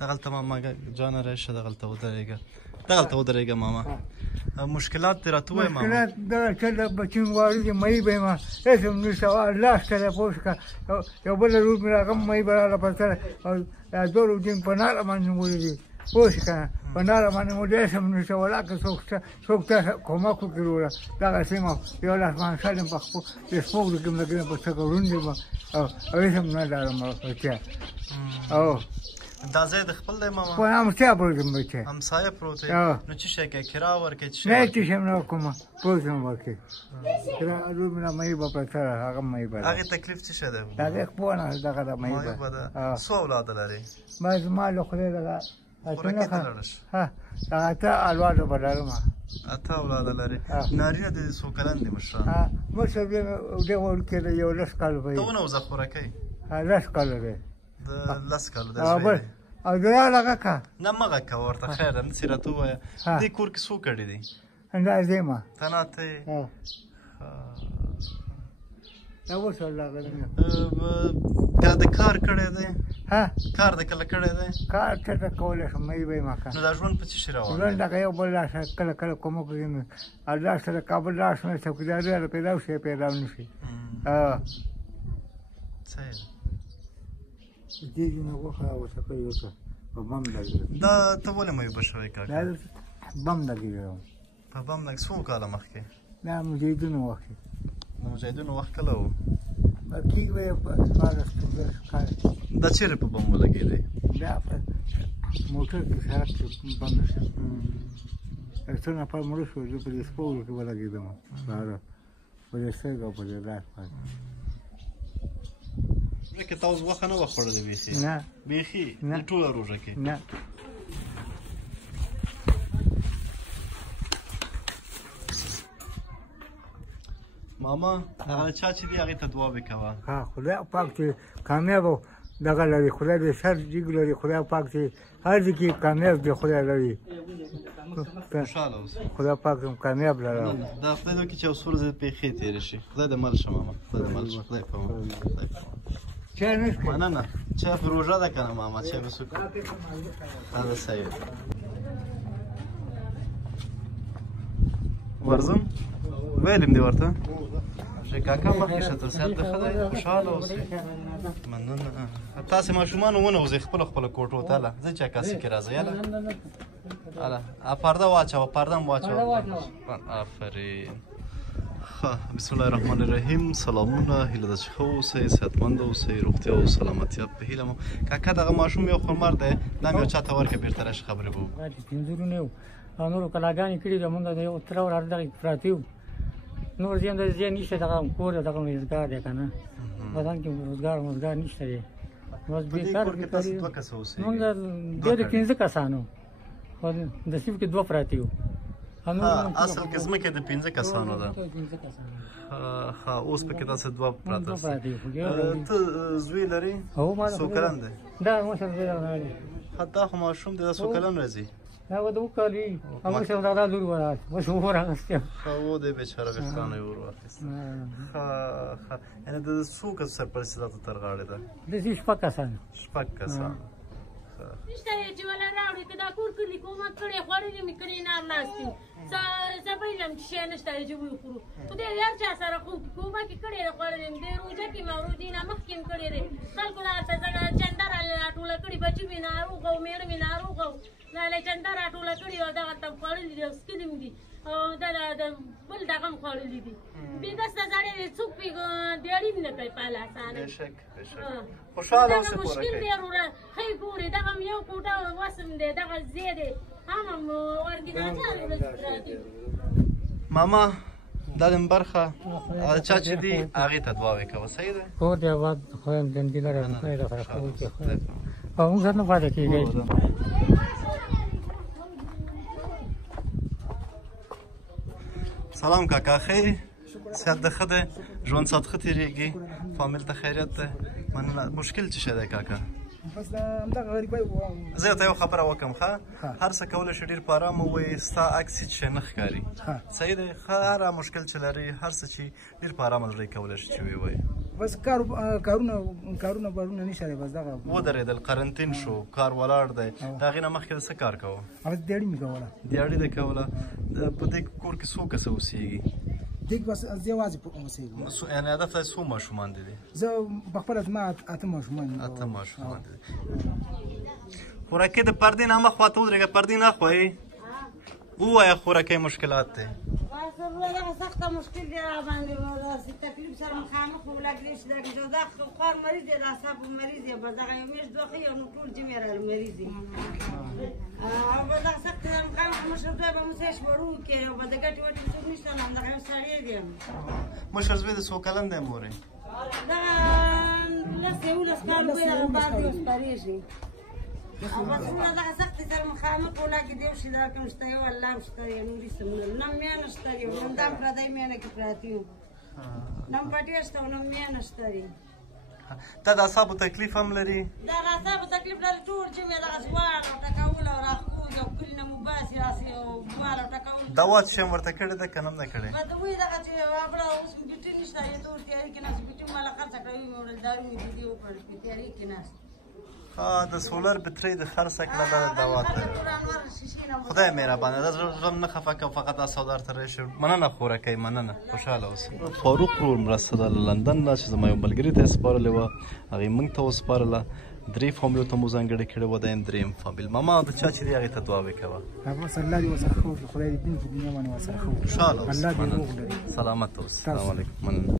دغلته ماما جانه راشه دغلته ودرېږه ماما مشکلات دې راته ووایه ماما مشکلات دغه څه د بچي مې غواړي چې مۍ به یې ما هېڅ هم نشته الله ستړی پوه شو که یو بله لور مې راغله مۍ به راغله په سره او دا دوه ورځې مې په ناله باندې نیولي دي پوه شو که نه په ناله باندې مو هېڅ هم نشته ولا که څوک تاسو کومک وکړي وروره دغسې یم یو لاس باندې سر یم په سپوږ کې م لګېدم په څه ړوند یم او هېڅ هم نه لرم بچیا او دا ځای د خپل دی ماما په همسایه پروت یم بچی همسایه پروت دی نو څه شی کوې کرا ورکوې څه شی نه هېڅ شی هم نه ورکوم پروت یم ورکوې کرا لور مې مۍ به په سره هغه مۍ به هغې تکلیف څه شی دی د هغې پوه نه دغه د مۍ به څو اولاده لرې ما زما له خدای دغه خوراکي ته لاړه شو دغه اته اولادو به لرم اته اولاده لرې نارینه دې څو کلن دي مشران مشر دې وړکې دی یو 10 کاله به ته ونه وځه خوراکۍ 10 کاله دی د 10 کالو د زوی دی او دا لږه که نه مه غږ کوه ورته خیر ده همداسې راته ووایه دې کور کې څوک کړي دي دا زه یم ته نه ته یې دا اوس الله غلمه که د کار کړی دی کار د کله کړی دی کار څه ته کولی شم مۍ به یې ما که نو دا ژوند په څه شي روان ژوند دغه یو بل لاس کله کله کومک کوي الله سره کابل لاس نه څوکیداري را پیدا شي پیدا نه شي څه یې دې نه غوښه ورته کوي وکړه په بم لګېږي دا ته ولې مایوبه شوی کاکا بم لګېږي په بم لګ څو کاله مخکې دا مجاهدینو وخت د مجاهدینو وخت کله و کېږي به یې په 12 کال دا چېرې په بم ولګېدی دا په موټر کې سړک کې بم شو څو نفر مړه شول زه په دې سپوږو کې ولګېدم سهار په دې سترګو او په دې لاس باندې که تا اوس غوښه نه وه خوړلې بیخي نه بیخي د ټوله روژه کې نه ماما هغه چا چې دی هغې ته دعا به کوه خدای پاک چې کامیاب دغه لري خدای دې سر جګ لري خدای پاک چې هر ځای کې کامیاب دی خدای لري خوشحاله اوسه خدای پاک کامیاب لري دا خدای دې وکړي چې یو څو ورځې پېښې تېرې شي خدای دې مل شه ماما خدای دې مل شه خدای په چای نشته مننه چای په روژه ده که نه ماما چای به څوک هذا صحیح ورځم ویلم دې ورته چې کاکا مخکې شه تر صحت د ښه دی خوشحاله اوسئ مننه تاسې ماشومان ونوځئ خپله کوټو ته هله ځئ چایکاسي کې راځئ هله هله پرده واچوه پرده هم واچوه آفرین بسم الله الرحمن الرحیم سلامونه هیله ده چې ښه اوسئ صحتمند اوسئ روغتیا او سلامتیا په هیله مو کاکا دغه ماشوم یو خرمر دی دا مې یو چا ته ورکړه بېرته راشي خبرې به وکړو پنځه ورونه یو او نورو کلاګانې کړي دي مونږ د یو تره ور دغه پراته یو نور ځای د ځای نشته دغه کور دغه روزګار دی که نه بدن کې روزګار نشته دی بس بېکار مونږ ډېر 15 کسانو خو نصیب کې 2 پراته یو اصل کې ځمکې د 15 کسانو ده ښه اوس پکې داسې 2 پراته ته زوی لرې څو کلن دی دا مشر زوی راغلی دا خو ماشوم دی دا څو کلن راځي دا به د 2 کال وي او مشر دغه لور ورغلی اوس اور اخیستی یم ښه و دی بېچاره ویښتانه یې ور واخیست ښه یعنې د څو کسو سرپرستي دا ته تر غاړې ده داسې 6 کسان 6 کسان نشته دی چې ولا راوړي که دا کور کلي کومک کړی خوړلي مې کړي نام ناست یو زه بایلم چې شی نشته دی چې وخورو خدای هر چا سره کومک یې کړی دی خوړلي مې دی روژه کې مې روژې نه مخکې مې کړی دی خلکو دغلته چنده راټوله کړي بچي مې ناروغه او مېړه مې ناروغه و دا چنده راټوله کړي او دغلته مې خوړلي دي او څکلي مې دي او دا بل دغه مې خوړلي دي بېدسته زړې دی څوک پې دیاړي مې نه کوي په اسانه خوشحاله اوسئ دغه مشکل دی وروره ښه یې ګورې دغه مې یو کوټه وسم دی دغه ځای دی هم ورګېدل ماما دا د برخه چا چې دي هغې ته دعاوې کوه صحیح ده کور دی آباد خدای مو ژوندي لري خدای راسره ښه وکړي او موږ سره نه پاتې کېږئ سلام کاکا ښه صحت د ښه دی ژوند سات ښه تېرېږي فامیل ته خیریت دی مننه مشکل څه شی دی کاکا بس دا همدغه غریبۍ زه ته یو خبره وکړم ښه هر څه کولی شي ډېر په ارامه ووایي ستا عکس هېڅ شی نه ښکاري صحیح دی ښه هر مشکل چې لري هر څه چې ډېر په ارامه زړه یې کولی شي چې ویې وایي بس کارونه بارونه نشته دی بس دغه ودرېدل قرنطین شو کار ولاړ دی د هغې نه مخکې د څه کار کوه هغه دیاړي مې کوله دیاړي دې کوله په دې کور کې څو کسه اوسېږي دیګ بس زه یوازې اوسېږم یعنې هدف ته څو ماشومان دي زه پخپله زما اته ماشومان اته ماشومان دي خوراکي د پردې نه مخ خواته ودرېږه پردې نه خوایې ووایه خوراکي مشکلات دی دغه سخته مشکل دی راباندې داسې تکلیف سره مخامخ وو لږ چې دا خوار مریض دی د اعصابو مریض دی بس دغه یو میاشت دوه ښه یو نو ټول جمع یې راله مریض دی او بس دغه سخت سره مخامخ مشر زوی به موسی وړوکی او به د ګټې وټې څوک نشته نو همدغه یو سړی دی مشر زوی د څو کلن دی مورې دغه لس یولس کال وی دغه بعد یې سپارېږي بس ټوله دغه سختې سره مخامخ وو لکه دیو شي دا کوم شته یو الله هم شته دی نورې سمونه نه میانه شته دی همدا پردی میانه کې پراته یو نه پټی شته نه میانه شته دی تا د اعصابو تکلیف هم لري دا د اعصابو تکلیف لري ټول چې مې دغه سوال او ټکول او راښکوز او کلي نه مو باسي راسي او سوال او ټکول دوا چې شی هم ورته کړې ده که نه هم ده کړې وایي دغه چې بله اوس بیټي نشته یې تور تیاري کې ناست بیټي ماله خرڅه کړه ویې مې وړل دارو مې دې وکړل په تیاري کې ناست د سولر بټرۍ د خرڅه کړه دا دوا ته خدای مهربانه دا زړه نه خفه کوه فقط دا سودا درته راشي مننه خوراکی مننه خوشحاله اوسئ فاروق ورور مرسته ده له لندن نه چې زما یو ملګري ته یې سپارلې وه هغې موږ ته وسپارله 3 فامیلو ته مو ځانګړې کړې وه دا یم 3م فامیل ماما د چا چې دی هغې ته دعاوې کوه بس الله دې ورسره ښه وکړي خدای دې دین په دنیا باندې ورسره ښه وکړي خوشحاله اوسئ الله دې روغ لري سلامت اوسئ السلام علیکم مننه